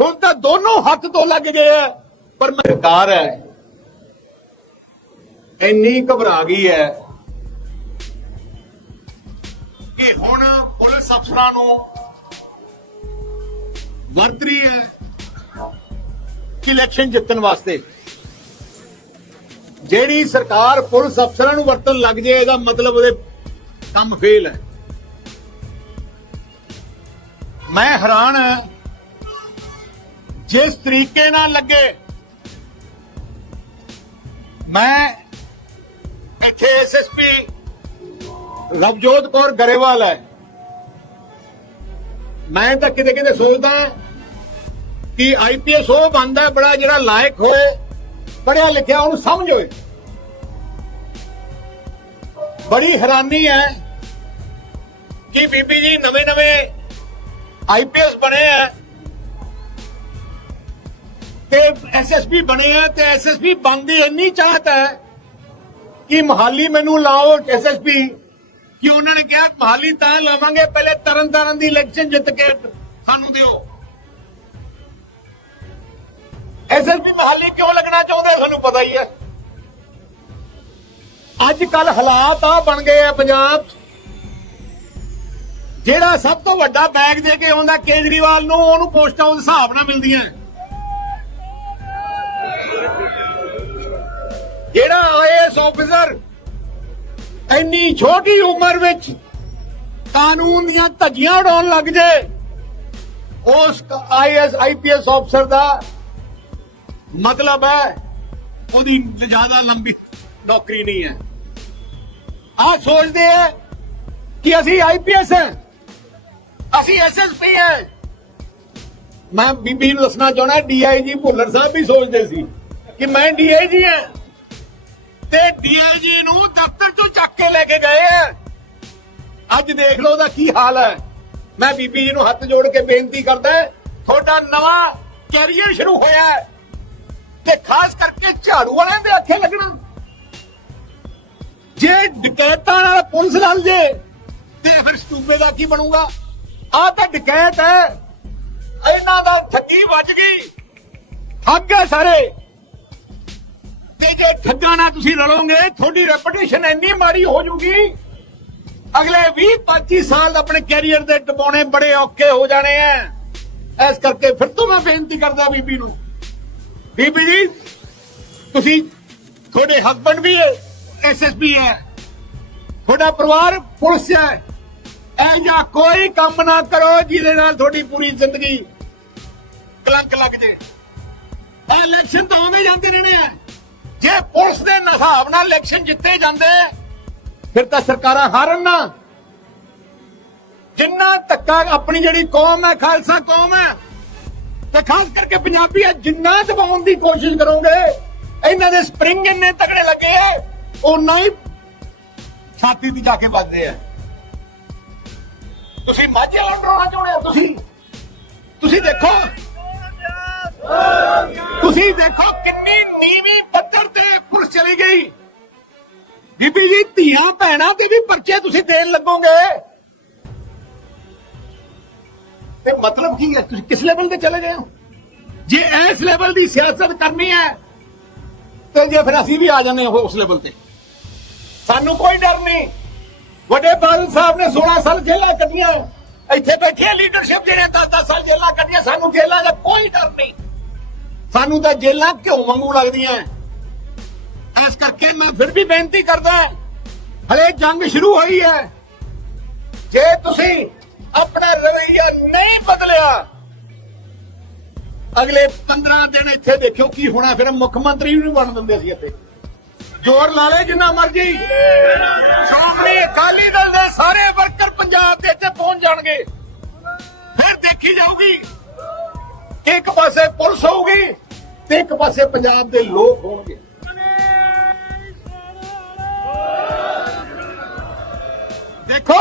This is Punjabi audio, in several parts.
ਹੁਣ ਤਾਂ ਦੋਨੋਂ ਹੱਥ ਤੋਂ ਲੱਗ ਗਏ ਆ। ਪਰ ਸਰਕਾਰ ਹੈ ਇੰਨੀ ਘਬਰਾ ਗਈ ਹੈ ਕਿ ਹੁਣ ਪੁਲਿਸ ਅਫਸਰਾਂ ਨੂੰ ਵਰਤ ਰਹੀ ਹੈ ਇਲੈਕਸ਼ਨ ਜਿੱਤਣ ਵਾਸਤੇ। ਜਿਹੜੀ ਸਰਕਾਰ ਪੁਲਿਸ ਅਫਸਰਾਂ ਨੂੰ ਵਰਤਣ ਲੱਗ ਜੇ, ਇਹਦਾ ਮਤਲਬ ਉਹਦੇ ਕੰਮ ਫੇਲ ਹੈ। ਮੈਂ ਹੈਰਾਨ ਹਾਂ ਜਿਸ ਤਰੀਕੇ ਨਾਲ ਲੱਗੇ, ਮੈਂ ਇੱਥੇ ਐਸਐਸਪੀ ਰਵਜੋਤ ਕੌਰ ਗਰੇਵਾਲ ਹੈ। ਮੈਂ ਤਾਂ ਕਿਤੇ ਕਿਤੇ ਸੋਚਦਾ ਕਿ ਆਈਪੀਐਸ ਉਹ ਬੰਦਾ ਬੜਾ ਜਿਹੜਾ ਲਾਇਕ ਹੋਏ ਪੜਿਆ ਲਿਖਿਆ ਉਹਨੂੰ ਸਮਝ ਹੋਏ। ਬੜੀ ਹੈਰਾਨੀ ਹੈ ਕਿ ਬੀਬੀ ਜੀ ਨਵੇਂ ਨਵੇਂ ਆਈਪੀਐਸ ਬਣੇ ਆ ਤੇ ਐਸਐਸਪੀ ਬਣੇ ਆ ਤੇ ਐਸਐਸਪੀ ਬੰਦੀ ਇੰਨੀ ਚਾਹਤ ਹੈ ਕਿ ਮਹਾਲੀ ਮੈਨੂੰ ਲਾਓ ਐਸਐਸਪੀ ਕਿ ਉਹਨਾਂ ਨੇ ਕਿਹਾ, ਮਹਾਲੀ ਤਾਂ ਲਾਵਾਂਗੇ, ਪਹਿਲੇ ਤਰਨ ਤਾਰਨ ਦੀ ਇਲੈਕਸ਼ਨ ਜਿੱਤ ਕੇ ਸਾਨੂੰ ਦਿਓ। ਐਸਐਸਪੀ ਮਹਾਲੀ ਕਿਉਂ ਲੱਗਣਾ ਚਾਹੁੰਦੇ ਸਾਨੂੰ ਪਤਾ ਹੀ ਹੈ। ਅੱਜ ਕੱਲ ਹਾਲਾਤ ਆ ਬਣ ਗਏ ਆ ਪੰਜਾਬ 'ਚ। ਜਿਹੜਾ ਸਭ ਤੋਂ ਵੱਡਾ ਬੈਗ ਦੇ ਕੇ ਆਉਂਦਾ ਕੇਜਰੀਵਾਲ ਨੂੰ, ਉਹਨੂੰ ਪੋਸਟਾਂ ਉਸ ਹਿਸਾਬ ਨਾਲ ਮਿਲਦੀਆਂ। ਜਿਹੜਾ ਆਈਐਸ ਆਫੀਸਰ ਇੰਨੀ ਛੋਟੀ ਉਮਰ ਵਿੱਚ ਕਾਨੂੰਨ ਦੀਆਂ ਧੱਜੀਆਂ ਉਡਾਉਣ ਲੱਗ ਜੇ, ਉਸ ਆਈਐਸ, ਆਈਪੀਐਸ ਅਫਸਰ ਦਾ ਮਤਲਬ ਹੈ ਉਹਦੀ ਜ਼ਿਆਦਾ ਲੰਬੀ ਨੌਕਰੀ ਨਹੀਂ ਹੈ। ਆ ਸੋਚਦੇ ਆ ਕਿ ਅਸੀਂ ਆਈਪੀਐਸ ਹੈ। ਅਸੀਂ ਐਸਐਸਪੀ ਹੈ। ਮੈਂ ਬੀਬੀ ਨੂੰ ਦੱਸਣਾ ਚਾਹਣਾ ਡੀਆਈਜੀ ਭੁੱਲਰ ਸਾਹਿਬ ਵੀ ਸੋਚਦੇ ਸੀ ਕਿ ਮੈਂ ਡੀਆਈਜੀ ਹਾਂ। ਤੇ ਡੀਆਈਜੀ ਨੂੰ ਦਫ਼ਤਰ ਚੋਂ ਚੱਕ ਕੇ ਲੈ ਕੇ ਗਏ ਆ। ਅੱਜ ਦੇਖ ਲਓ ਉਹਦਾ ਕੀ ਹਾਲ ਹੈ। ਮੈਂ ਬੀਬੀ ਜੀ ਨੂੰ ਹੱਥ ਜੋੜ ਕੇ ਬੇਨਤੀ ਕਰਦਾ ਤੁਹਾਡਾ ਨਵਾਂ ਕੈਰੀਅਰ ਸ਼ੁਰੂ ਹੋਇਆ ਹੈ। ਤੇ ਖਾਸ ਕਰਕੇ ਝਾੜੂ ਵਾਲਿਆਂ ਦੇ ਅੱਖੇ ਲੱਗਣਾ। ਜੇ ਡਕੈਤਾਂ ਨਾਲ ਪੁਲਿਸ ਨਾਲ ਜੇ, ਤੇ ਫਿਰ ਸਟੂਬੇ ਦਾ ਕੀ ਬਣੂਗਾ? ਆ ਤਾਂ ਡਕੈਤ ਹੈ। ਇਹਨਾਂ ਦਾ ਠੱਗੀ ਵੱਜ ਗਈ। ਠੱਗ ਹੈ ਸਾਰੇ। ਤੇ ਜੇ ਠੱਗਾਂ ਨਾਲ ਤੁਸੀਂ ਰਲੋਗੇ ਤੁਹਾਡੀ ਰੈਪੂਟੇਸ਼ਨ ਇੰਨੀ ਮਾੜੀ ਹੋ ਜੂਗੀ। ਅਗਲੇ 20 25 ਸਾਲ ਆਪਣੇ ਕੈਰੀਅਰ ਦੇ ਟਪਾਉਣੇ ਬੜੇ ਔਖੇ ਹੋ ਜਾਣੇ ਆ। ਇਸ ਕਰਕੇ ਫਿਰ ਤੋਂ ਮੈਂ ਬੇਨਤੀ ਕਰਦਾ ਬੀਬੀ ਨੂੰ। ਬੀਬੀ ਜੀ, ਤੁਸੀਂ ਤੁਹਾਡੇ ਹਸਬੰਡ ਵੀ ਐਸਐਸਪੀ ਹੈ। ਤੁਹਾਡਾ ਪਰਿਵਾਰ ਪੁਲਿਸ ਹੈ। ਇਹ ਜਾਂ ਕੋਈ ਕੰਮ ਨਾ ਕਰੋ ਜਿਹਦੇ ਨਾਲ ਤੁਹਾਡੀ ਪੂਰੀ ਜ਼ਿੰਦਗੀ ਕਲੰਕ ਲੱਗ ਜੇ। ਇਲੈਕਸ਼ਨ ਤਾਂ ਆਉਂਦੇ ਜਾਂਦੇ ਰਹਿਣੇ ਆ। ਜੇ ਪੁਲਿਸ ਦੇ ਹਿਸਾਬ ਨਾਲ ਇਲੈਕਸ਼ਨ ਜਿੱਤੇ ਜਾਂਦੇ, ਫਿਰ ਤਾਂ ਸਰਕਾਰਾਂ ਹਾਰਨ ਨਾ। ਜਿੰਨਾ ਧੱਕਾ ਆਪਣੀ ਜਿਹੜੀ ਕੌਮ ਹੈ, ਖਾਲਸਾ ਕੌਮ ਹੈ, ਤੇ ਖਾਸ ਕਰਕੇ ਪੰਜਾਬੀ ਹੈ, ਜਿੰਨਾ ਦਬਾਉਣ ਦੀ ਕੋਸ਼ਿਸ਼ ਕਰੋਗੇ, ਇਹਨਾਂ ਦੇ ਸਪਰਿੰਗ ਇੰਨੇ ਤਗੜੇ ਲੱਗੇ ਆ ਉਨਾ ਹੀ ਛਾਤੀ ਤੇ ਜਾ ਕੇ ਵੱਜਦੇ ਆ ਤੁਸੀਂ ਮਾਝੇ ਵਾਲਾ ਡਰਾਉਣਾ ਚਾਹੁੰਦੇ ਹੋ? ਤੁਸੀਂ ਤੁਸੀਂ ਦੇਖੋ। ਤੁਸੀਂ ਦੇਖੋ ਕਿੰਨੀ ਨੀਵੀਂ ਪੱਧਰ ਤੇ ਪੁਲਿਸ ਚਲੀ ਗਈ। ਬੀਬੀ ਜੀ, ਧੀਆਂ ਭੈਣਾਂ ਤੇ ਵੀ ਪਰਚੇ ਤੁਸੀਂ ਦੇਣ ਲੱਗੋਗੇ। ਤੇ ਮਤਲਬ ਕੀ ਹੈ? ਤੁਸੀਂ ਕਿਸ ਲੈਵਲ ਤੇ ਚਲੇ ਗਏ ਹੋ? ਜੇ ਇਸ ਲੈਵਲ ਦੀ ਸਿਆਸਤ ਕਰਨੀ ਹੈ, ਤੇ ਜੇ ਫਿਰ ਅਸੀਂ ਵੀ ਆ ਜਾਂਦੇ ਹਾਂ ਉਸ ਲੈਵਲ ਤੇ। ਸਾਨੂੰ ਕੋਈ ਡਰ ਨਹੀਂ। ਵੱਡੇ ਬਾਦਲ ਸਾਹਿਬ ਨੇ 16 ਸਾਲ ਜੇਲ੍ਹਾਂ ਕੱਢੀਆਂ। ਇੱਥੇ ਬੈਠੇ ਲੀਡਰਸ਼ਿਪ ਜਿਹੜੇ 10-10 ਸਾਲ ਜੇਲ੍ਹਾਂ ਕੱਢੀਆਂ, ਸਾਨੂੰ ਜੇਲ੍ਹਾਂ ਦਾ ਕੋਈ ਡਰ ਨਹੀਂ। ਸਾਨੂੰ ਤਾਂ ਜੇਲਾਂ ਘਿਓ ਵਾਂਗੂ ਲੱਗਦੀਆਂ ਇਸ ਕਰਕੇ ਮੈਂ ਫਿਰ ਵੀ ਬੇਨਤੀ ਕਰਦਾ ਹਲੇ ਜੰਗ ਸ਼ੁਰੂ ਹੋਈ ਹੈ ਜੇ ਤੁਸੀਂ ਆਪਣਾ ਰਵਈਆ ਨਹੀਂ ਬਦਲਿਆ, ਅਗਲੇ 15 ਦਿਨ ਇੱਥੇ ਦੇਖਿਓ ਕੀ ਹੋਣਾ, ਫਿਰ ਮੁੱਖ ਮੰਤਰੀ ਵੀ ਬਣ ਦਿੰਦੇ ਸੀ ਇੱਥੇ। ਜ਼ੋਰ ਲਾ ਲੈ ਜਿੰਨਾ ਮਰਜ਼ੀ। ਸ਼੍ਰੋਮਣੀ ਅਕਾਲੀ ਦਲ ਦੇ ਸਾਰੇ ਵਰਕਰ ਪੰਜਾਬ ਦੇ ਇੱਥੇ ਪਹੁੰਚ ਜਾਣਗੇ। ਫਿਰ ਦੇਖੀ ਜਾਊਗੀ। ਇੱਕ ਪਾਸੇ ਪੁਲਿਸ ਹੋਊਗੀ ਤੇ ਇੱਕ ਪਾਸੇ ਪੰਜਾਬ ਦੇ ਲੋਕ ਹੋਣਗੇ। ਦੇਖੋ,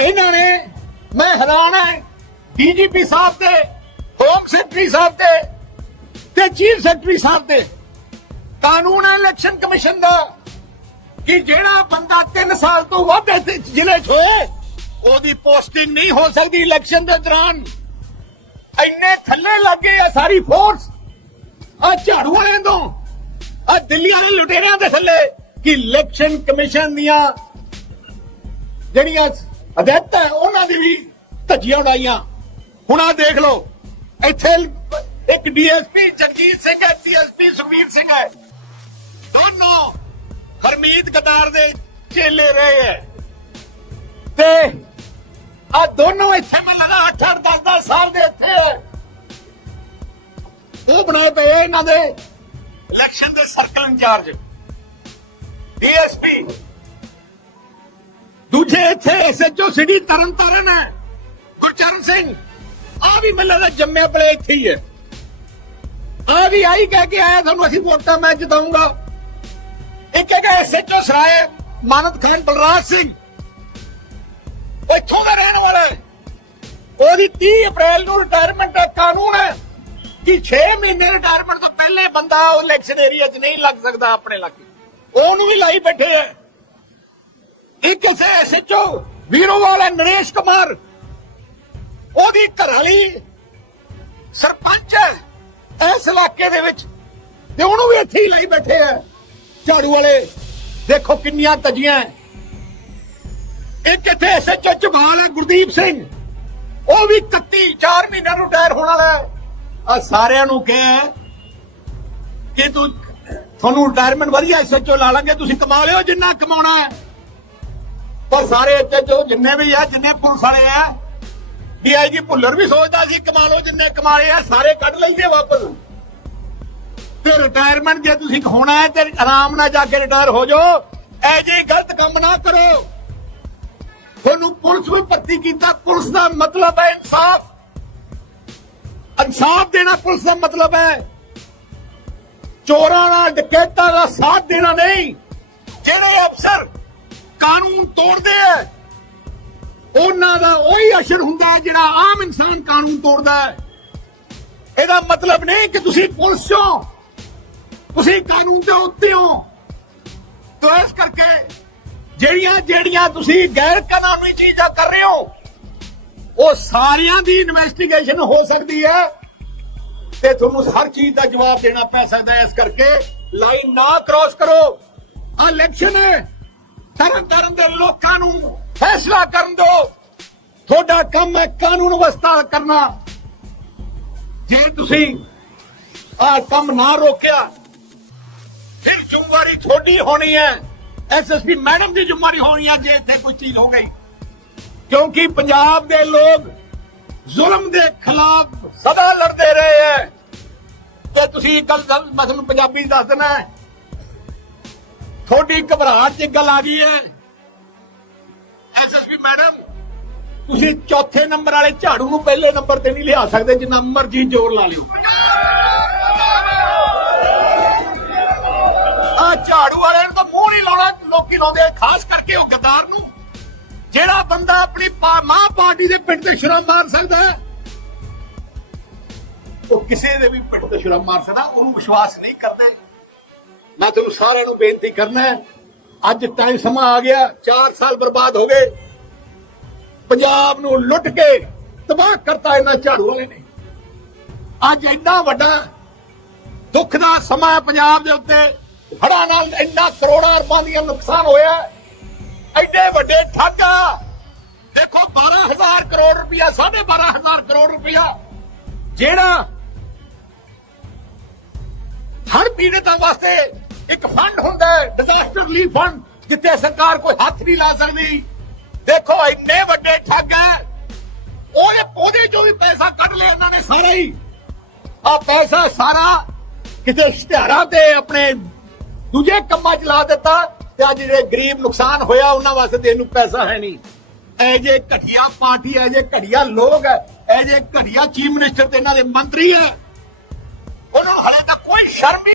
ਇਹਨਾਂ ਨੇ, ਮੈਂ ਹੈਰਾਨ ਹੈ, ਡੀਜੀਪੀ ਸਾਹਿਬ ਤੇ, ਹੋਮ ਸੈਕਟਰੀ ਸਾਹਿਬ ਤੇ ਤੇ ਚੀਫ ਸੈਕਟਰੀ ਸਾਹਿਬ ਤੇ ਕਾਨੂੰਨ ਇਲੈਕਸ਼ਨ ਕਮਿਸ਼ਨ ਦਾ ਕਿ ਜਿਹੜਾ ਬੰਦਾ 3 ਸਾਲ ਤੋਂ ਵੱਧ ਜ਼ਿਲ੍ਹੇ 'ਚ ਹੋਏ, ਉਹਦੀ ਪੋਸਟਿੰਗ ਨਹੀਂ ਹੋ ਸਕਦੀ ਇਲੈਕਸ਼ਨ ਦੇ ਦੌਰਾਨ। ਇੰਨੇ ਥੱਲੇ ਲੱਗੇ ਆ ਸਾਰੀ ਫੋਰਸ ਆ ਝਾੜੂ ਵਾਲਿਆਂ ਤੋਂ। ਆ ਦਿੱਲੀ ਵਾਲੇ ਲੁਟੇਰਿਆਂ ਦੇ ਥੱਲੇ। ਕਿ ਇਲੈਕਸ਼ਨ ਕਮਿਸ਼ਨ ਦੀਆਂ ਜਿਹੜੀਆਂ ਹਦਾਇਤਾਂ ਉਹਨਾਂ ਦੀ ਵੀ ਧੱਜੀਆਂ ਉਡਾਈਆਂ। ਹੁਣ ਆ ਦੇਖ ਲਓ, ਇੱਥੇ ਇੱਕ ਡੀਐਸਪੀ ਜਗਜੀਤ ਸਿੰਘ ਹੈ, ਡੀਐਸਪੀ ਸੁਖਵੀਰ ਸਿੰਘ ਹੈ। ਦੋਨੋਂ ਹਰਮੀਤ ਗਦਾਰ ਦੇ ਚੇਲੇ ਰਹੇ ਹੈ। ਤੇ ਆ ਦੋਨੋਂ ਇੱਥੇ ਮੈਨੂੰ ਲੱਗਾ 8 8 10 10 ਸਾਲ ਦੇ ਇੱਥੇ। ਹੈ ਉਹ ਬਣਾਏ ਪਏ ਇਹਨਾਂ ਦੇ ਇਲੈਕਸ਼ਨ ਦੇ ਸਰਕਲ ਇੰਚਾਰਜ, ਡੀਐਸਪੀ। ਦੂਜੇ ਇੱਥੇ ਐਸਐਚਓ ਸਿਟੀ ਤਰਨਤਾਰਨ ਹੈ, ਗੁਰਚਰਨ ਸਿੰਘ। ਆ ਵੀ ਮੈਨੂੰ ਲੱਗਦਾ ਜੰਮੇ ਪਲੇ ਇੱਥੇ ਹੀ ਹੈ। ਆ ਵੀ ਆਈ ਕਹਿ ਕੇ ਆਇਆ ਤੁਹਾਨੂੰ, ਅਸੀਂ ਵੋਟਾਂ ਮੈਂ ਜਿਤਾਉਂਗਾ। ਇੱਕ ਹੈਗਾ ਐਸਐਚਓ ਸਰਾਏ, ਮਾਨਤ ਖਾਨ, ਬਲਰਾਜ ਸਿੰਘ। ਇੱਥੋਂ ਦਾ ਰਹਿਣ ਵਾਲਾ ਹੈ। ਉਹਦੀ 30 ਅਪ੍ਰੈਲ ਨੂੰ ਰਿਟਾਇਰਮੈਂਟ ਦਾ ਕਾਨੂੰਨ ਹੈ ਕਿ 6 ਮਹੀਨੇ ਰਿਟਾਇਰਮੈਂਟ ਤੋਂ ਪਹਿਲੇ ਬੰਦਾ ਉਹ ਇਲੈਕਸ਼ਨ ਏਰੀਆ 'ਚ ਨਹੀਂ ਲੱਗ ਸਕਦਾ ਆਪਣੇ ਇਲਾਕੇ ਉਹਨੂੰ ਵੀ ਲਾਈ ਬੈਠੇ ਹੈ ਇੱਕ ਕਿਸੇ ਐਸਐਚਓ ਵੀਰੋਵਾਲ ਹੈ ਨਰੇਸ਼ ਕੁਮਾਰ, ਉਹਦੀ ਘਰਵਾਲੀ ਸਰਪੰਚ ਹੈ ਇਸ ਇਲਾਕੇ ਦੇ ਵਿੱਚ। ਤੇ ਉਹਨੂੰ ਵੀ ਇੱਥੇ ਹੀ ਲਾਈ ਬੈਠੇ ਆ। ਝਾੜੂ ਵਾਲੇ, ਦੇਖੋ ਕਿੰਨੀਆਂ ਤਜੀਆਂ ਇੱਕ ਇੱਥੇ ਐਸਐਚਓ ਚਮਾਲ ਹੈ, ਗੁਰਦੀਪ ਸਿੰਘ। ਉਹ ਵੀ 31 4 ਮਹੀਨਿਆਂ ਨੂੰ ਰਿਟਾਇਰ ਹੋਣ ਵਾਲਾ ਹੈ। ਆ ਸਾਰਿਆਂ ਨੂੰ ਕਹੇ ਕਿ ਤੂੰ ਤੁਹਾਨੂੰ ਰਿਟਾਇਰਮੈਂਟ ਵਧੀਆ ਐਸਐਚਓ ਲਾ ਲਾਂਗੇ, ਤੁਸੀਂ ਕਮਾ ਲਿਓ ਜਿੰਨਾ ਕਮਾਉਣਾ ਹੈ। ਪਰ ਸਾਰੇ ਐਸਐਚਓ ਜਿੰਨੇ ਵੀ ਆ, ਜਿੰਨੇ ਪੁਲਿਸ ਵਾਲੇ ਆ ਡੀਆਈਜੀ ਭੁੱਲਰ ਵੀ ਸੋਚਦਾ ਸੀ, ਕਮਾ ਲਓ ਜਿੰਨੇ ਕਮਾ ਲਏ ਆ, ਸਾਰੇ ਕੱਢ ਲਈਏ ਵਾਪਸ। ਤੇ ਰਿਟਾਇਰਮੈਂਟ ਜੇ ਤੁਸੀਂ ਹੋਣਾ ਹੈ, ਤੇ ਆਰਾਮ ਨਾਲ ਜਾ ਕੇ ਰਿਟਾਇਰ ਹੋ ਜਾਓ। ਐ ਜੇ ਗਲਤ ਕੰਮ ਨਾ ਕਰੋ। ਤੁਹਾਨੂੰ ਪੁਲਿਸ ਵੀ ਭਰਤੀ ਕੀਤਾ, ਪੁਲਿਸ ਦਾ ਮਤਲਬ ਹੈ ਇਨਸਾਫ। ਇਨਸਾਫ ਦੇਣਾ ਪੁਲਿਸ ਦਾ ਮਤਲਬ ਹੈ। ਚੋਰਾਂ ਨਾਲ ਡਕੈਤਾਂ ਦਾ ਸਾਥ ਦੇਣਾ ਨਹੀਂ। ਜਿਹੜੇ ਅਫਸਰ ਕਾਨੂੰਨ ਤੋੜਦੇ ਆ, ਉਹਨਾਂ ਦਾ ਉਹੀ ਅਸਰ ਹੁੰਦਾ ਜਿਹੜਾ ਆਮ ਇਨਸਾਨ ਕਾਨੂੰਨ ਤੋੜਦਾ ਹੈ। ਇਹਦਾ ਮਤਲਬ ਨਹੀਂ ਕਿ ਤੁਸੀਂ ਪੁਲਿਸ ਚੋਂ ਤੁਸੀਂ ਕਾਨੂੰਨ ਦੇ ਉੱਤੇ ਹੋ। ਤੋ ਇਸ ਕਰਕੇ ਜਿਹੜੀਆਂ ਜਿਹੜੀਆਂ ਤੁਸੀਂ ਗੈਰ ਕਾਨੂੰਨੀ ਚੀਜ਼ਾਂ ਕਰ ਰਹੇ ਹੋ, ਉਹ ਸਾਰਿਆਂ ਦੀ ਇਨਵੈਸਟੀਗੇਸ਼ਨ ਹੋ ਸਕਦੀ ਹੈ। ਤੇ ਤੁਹਾਨੂੰ ਹਰ ਚੀਜ਼ ਦਾ ਜਵਾਬ ਦੇਣਾ ਪੈ ਸਕਦਾ ਹੈ। ਇਸ ਕਰਕੇ ਲਾਈਨ ਨਾ ਕ੍ਰਾਸ ਕਰੋ। ਆ ਇਲੈਕਸ਼ਨ ਹੈ। ਤਰਨ ਤਰਨ ਦੇ ਲੋਕਾਂ ਨੂੰ ਫੈਸਲਾ ਕਰਨ ਦਿਓ। ਤੁਹਾਡਾ ਕੰਮ ਹੈ ਕਾਨੂੰਨ ਵਿਵਸਥਾ ਕਰਨਾ। ਜੇ ਤੁਸੀਂ ਆ ਕੰਮ ਨਾ ਰੋਕਿਆ, ਫਿਰ ਜ਼ਿੰਮੇਵਾਰੀ ਤੁਹਾਡੀ ਹੋਣੀ ਹੈ। ਐਸਐਸਪੀ ਮੈਡਮ ਦੀ ਜ਼ਿੰਮੇਵਾਰੀ ਹੋਣੀ ਹੈ ਜੇ ਇੱਥੇ ਕੋਈ ਚੀਜ਼ ਹੋ ਗਈ। ਕਿਉਂਕਿ ਪੰਜਾਬ ਦੇ ਲੋਕ ਜ਼ੁਲਮ ਦੇ ਖਿਲਾਫ ਸਦਾ ਲੜਦੇ ਰਹੇ ਹੈ ਤੇ ਤੁਸੀਂ ਇੱਕ ਗੱਲ ਮੈਂ ਤੁਹਾਨੂੰ ਪੰਜਾਬੀ ਦੱਸ ਦੇਣਾ ਹੈ ਤੁਹਾਡੀ ਘਬਰਾਹਟ 'ਚ ਇੱਕ ਗੱਲ ਆ ਗਈ ਹੈ ਐਸਐਸਪੀ ਮੈਡਮ, ਤੁਸੀਂ ਚੌਥੇ ਨੰਬਰ ਵਾਲੇ ਝਾੜੂ ਨੂੰ ਪਹਿਲੇ ਨੰਬਰ ਤੇ ਨਹੀਂ ਲਿਆ ਸਕਦੇ, ਜਿੰਨਾ ਮਰਜ਼ੀ ਜ਼ੋਰ ਲਾ ਲਿਓ। ਆ ਝਾੜੂ ਵਾਲੇ ਨੂੰ ਤਾਂ ਮੂੰਹ ਨਹੀਂ ਲਾਉਣਾ ਲਾਉਂਦੇ ਆ, ਖਾਸ ਕਰਕੇ ਉਹ ਗੱਦਾਰ ਨੂੰ, ਜਿਹੜਾ ਬੰਦਾ ਆਪਣੀ ਮਾਂ ਪਾਰਟੀ ਦੇ ਪਿੰਡ ਤੇ ਸ਼ੁਰਾ ਮਾਰ ਸਕਦਾ ਹੈ। ਉਹ ਕਿਸੇ ਦੇ ਵੀ ਪਿੰਡ ਤੇ ਸ਼ੁਰਾ ਮਾਰ ਸਕਦਾ, ਉਹਨੂੰ ਵਿਸ਼ਵਾਸ ਨਹੀਂ ਕਰਦੇ। ਮੈਂ ਤੁਹਾਨੂੰ ਸਾਰਿਆਂ ਨੂੰ ਬੇਨਤੀ ਕਰਨਾ ਹੈ, ਅੱਜ ਟਾਈਮ ਸਮਾਂ ਆ ਗਿਆ 4 ਸਾਲ ਬਰਬਾਦ ਹੋ ਗਏ। ਪੰਜਾਬ ਨੂੰ ਲੁੱਟ ਕੇ ਤਬਾਹ ਕਰਤਾ ਇਹਨਾਂ ਝਾੜੂ ਵਾਲੇ ਨੇ। ਅੱਜ ਇੰਨਾ ਵੱਡਾ ਦੁੱਖ ਦਾ ਸਮਾਂ ਪੰਜਾਬ ਦੇ ਉੱਤੇ। ਹੜ੍ਹਾਂ ਨਾਲ ਇੰਨਾ ਕਰੋੜਾਂ ਰੁਪਏ ਦੀਆਂ ਨੁਕਸਾਨ ਹੋਇਆ ਐਡੇ ਵੱਡੇ ਠੱਗ ਆ। ਦੇਖੋ 12000 ਕਰੋੜ ਰੁਪਇਆ 12500 ਕਰੋੜ ਰੁਪਇਆ ਜਿਹੜਾ ਹਰ ਪੀੜਤਾਂ ਵਾਸਤੇ ਇੱਕ ਫੰਡ ਹੁੰਦਾ ਹੈ ਡਿਜ਼ਾਸਟਰ ਰਿਲੀਫ ਫੰਡ ਜਿੱਥੇ ਸਰਕਾਰ ਕੋਈ ਹੱਥ ਨਹੀਂ ਲਾ ਸਕਦੀ। ਦੇਖੋ, ਇੰਨੇ ਵੱਡੇ ਠੱਗ ਹੈ ਉਹਦੇ ਉਹਦੇ ਚੋਂ ਵੀ ਪੈਸਾ ਕੱਢ ਲਿਆ ਇਹਨਾਂ ਨੇ ਸਾਰਾ ਹੀ। ਆ ਪੈਸਾ ਸਾਰਾ ਕਿਤੇ ਇਸ਼ਤਿਹਾਰਾਂ ਤੇ ਆਪਣੇ ਦੂਜੇ ਕੰਮਾਂ 'ਚ ਲਾ ਦਿੱਤਾ ਤੇ ਅੱਜ ਜਿਹੜੇ ਗਰੀਬ ਨੁਕਸਾਨ ਹੋਇਆ, ਉਹਨਾਂ ਵਾਸਤੇ ਦੇਣ ਨੂੰ ਪੈਸਾ ਹੈ ਨਹੀਂ। ਐ ਜੇ ਘਟੀਆ ਪਾਰਟੀ ਐ ਜੇ ਘਟੀਆ ਲੋਕ ਐ ਐ ਜੇ ਘਟੀਆ ਚੀਫ ਮਿਨਿਸਟਰ ਤੇ ਇਹਨਾਂ ਦੇ ਮੰਤਰੀ ਐ ਉਹਨਾਂ ਨੂੰ ਹਲੇ ਤੱਕ ਕੋਈ ਸ਼ਰਮ ਨਹੀਂ